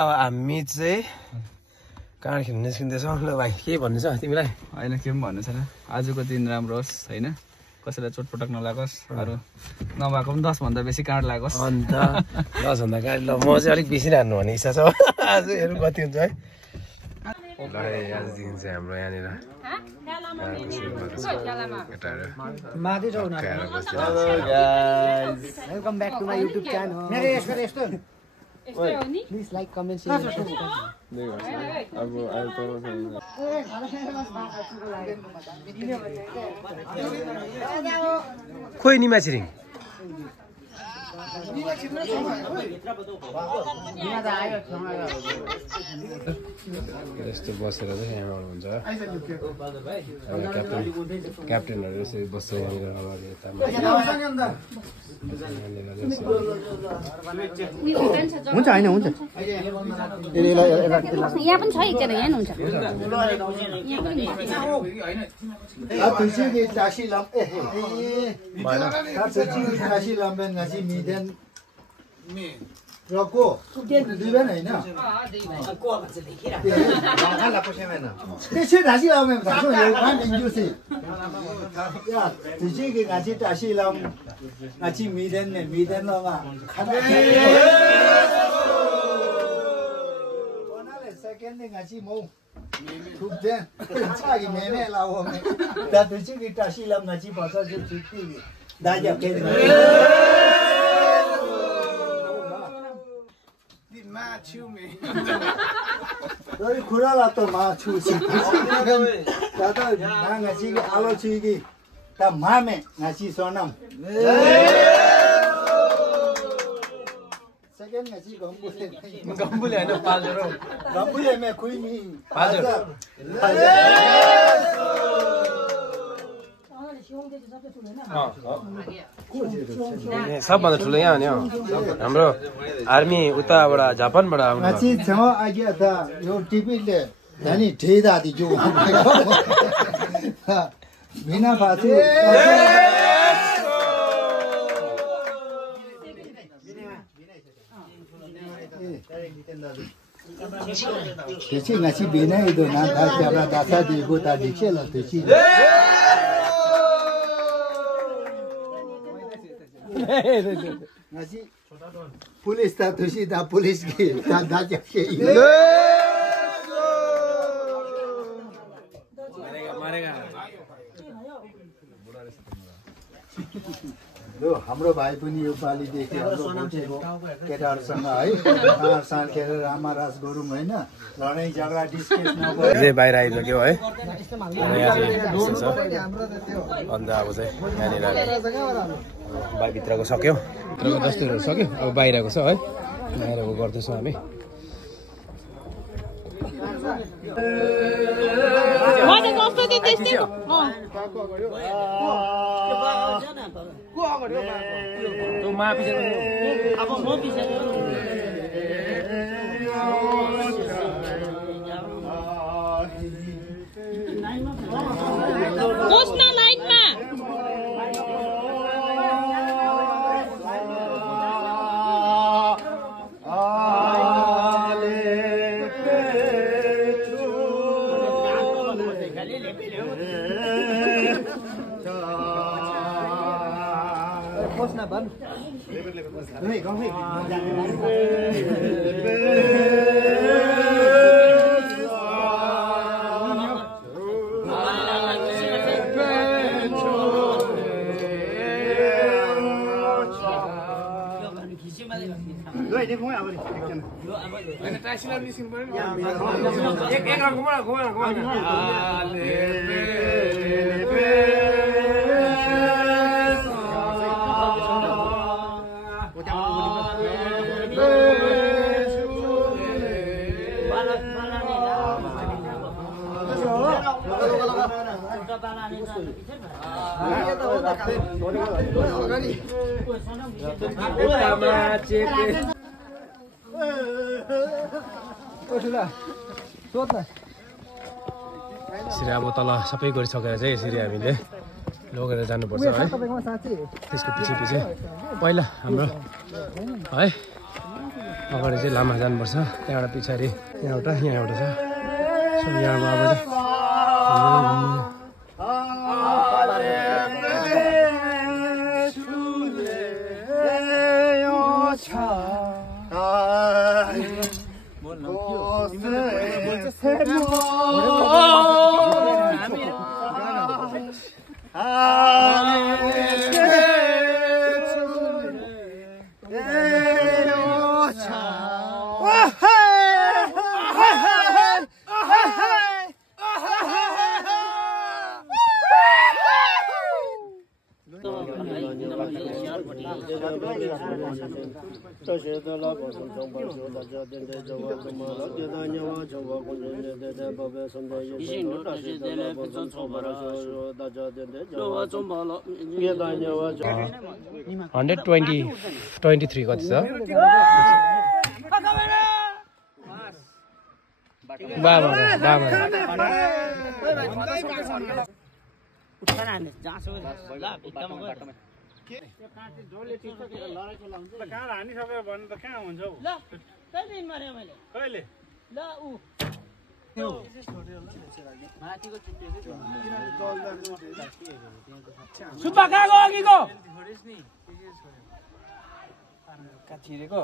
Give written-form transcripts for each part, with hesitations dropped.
अब हामी चाहिँ कहाँ खेल्नु निस्किँदैछौँ ल भाइ के भन्नु छ तिमीलाई होइन के पनि भन्नु छैन आजको दिन राम्रो होस् होइन कसैलाई चोटपटक नलागोस् अरू नभएको पनि 10 भन्दा बेसी काँड लागोस् अन्त 10 भन्दा काँड ल म चाहिँ अलिक बेसी राख्नु भन्ने इच्छा छ आज हेर्नु कति हुन्छ है ल आजदेखि चाहिँ हाम्रो यहाँनिर welcome back to my YouTube channel please like comment share खोइ निमा छिरिङ यस्तो बसेर चाहिँ यहाँबाट हुन्छ क्याप्टेनहरू यसरी बस्छ यहाँनिर अगाडि हुन्छ होइन हुन्छ यहाँ पनि छ एकजना यहाँ हुन्छ रको दुईबेन हैन त्यसै ढासी लाउमे भन्छु यो काम इन्जुसी या त्यसै के गाची टासी लाउम गाची मिदेन लमा खाना बनाले सेकेन्ड ने गाची मौ खूब दे छागी मेमे लाओ मे दा त्यसै के टासी लाउम गाची बसा जो छुट्टी दाजा के Dari kurala to ma chusi. Tata na ngasi ki alo chigi. Ta mame ngasi sonam. Second ngasi gambule. गम्बुले हैन पाल्जरो Gambule me kui ni. पाल्जरो सबभन्दा ठुलो यहाँ हो नि हाम्रो आर्मी उताबाट जापानबाट आउनु ngasi chama agya ta yo tipile yani theda di jo. Bina phachu. Teci ngasi bina itu na ta siapa dasa di go ta dikela teci. Ngasi police था तुसी था पुलिस की दादा जैसे मारेगा लो हाम्रो भाइ पनि यो पाली देखि हाम्रो भोटेको केटाहरुसँग है साल खेलेर रामारास गरौँ हैन लडाई झगडा डिस्कस नगरौँ जे बाहिर आइसक्यो है यहाँ चाहिँ अन्त अब चाहिँ यहाँनिर भित्रको सक्यो भित्रको दस्तुरहरू सक्यो अब बाहिरको छ है बाहिरको गर्दैछौँ हामी यसरी अब तल सबै गरिसकेर चाहिँ यसरी हामीले लगेर जानुपर्छ है त्यसको पछि पछि पहिला हाम्रो है अगाडि चाहिँ लामा जानुपर्छ त्यहाँबाट पछाडि यहाँ एउटा छ सो यहाँ अब $123 कति छ सुब्बा कहाँ गयो अघिको छिरेको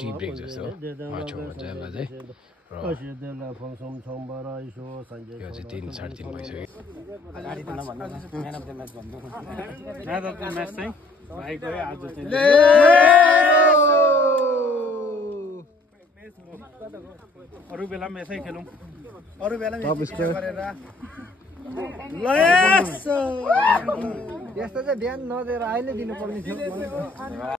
टी ब्रेक जस्तो छेउमा जाँदा चाहिँ यो चाहिँ 3 साढे 3 भइसक्यो अरू बेला यसै खेलौँ यस्तो चाहिँ बिहान नदिएर अहिले दिनुपर्ने थियो